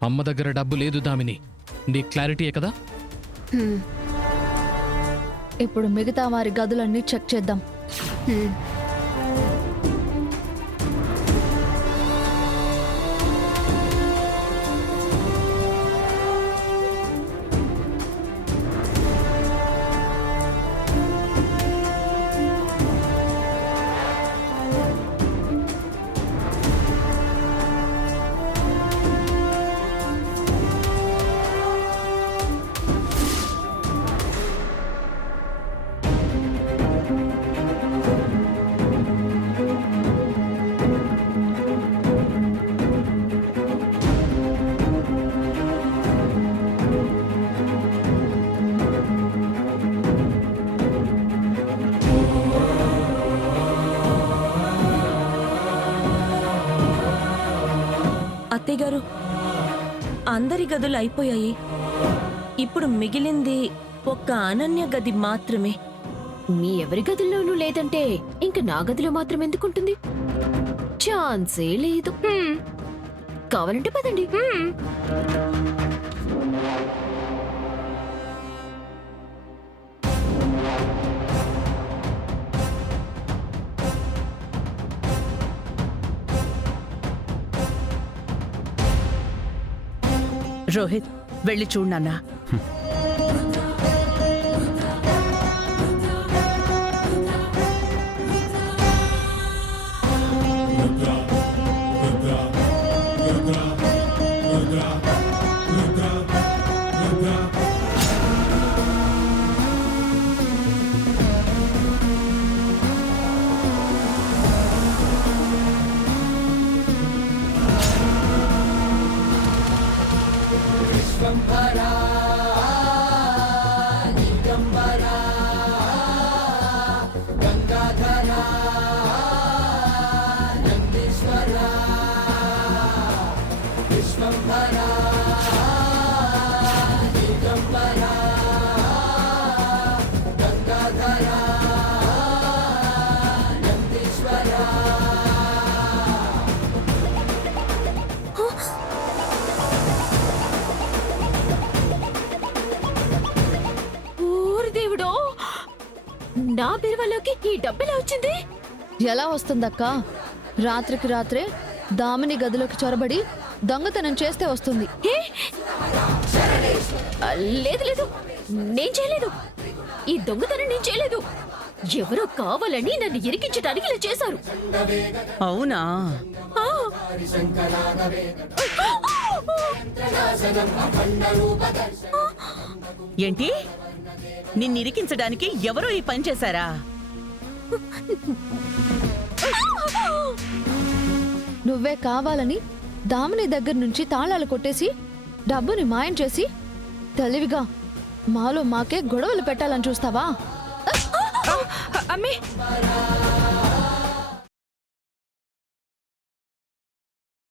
అమ్మ దగ్గర డబ్బు లేదు దామిని, నీ క్లారిటీయే కదా? ఇప్పుడు మిగతా వారి గదులన్నీ చెక్ చేద్దాం. అత్తయ్యగారు, అందరి గదులు అయిపోయాయి. ఇప్పుడు మిగిలింది ఒక్క అనన్య గది మాత్రమే. మీ ఎవరి గదుల్లోనూ లేదంటే ఇంక నా గదిలో మాత్రం ఎందుకుంటుంది? ఛాన్సే లేదు. కావాలంటే పదండి. రోహిత్, వెళ్ళి చూడు నాన్నా. ఓరి దేవుడో, నా బీరువాలోకి ఈ డబ్బెలా వచ్చింది? ఎలా వస్తుందక్క? రాత్రికి రాత్రే దామిని గదిలోకి చొరబడి దొంగతనం చేస్తే వస్తుంది. ఏ? లేదు లేదు, నేను చేయలేదు. ఈ దొంగతనం నేను చేయలేదు. ఎవరో కావాలని నన్ను ఇరికించడానికి ఇలా చేశారు. అవునా? ఆ! ఏంటి, నిన్నిరికించడానికి ఎవరో ఈ పని చేశారా? నువ్వే కావాలని దామిని దగ్గర నుంచి తాళాలు కొట్టేసి డబ్బుని మాయం చేసి తెలివిగా మాలో మాకే గొడవలు పెట్టాలని చూస్తావా? అమ్మే,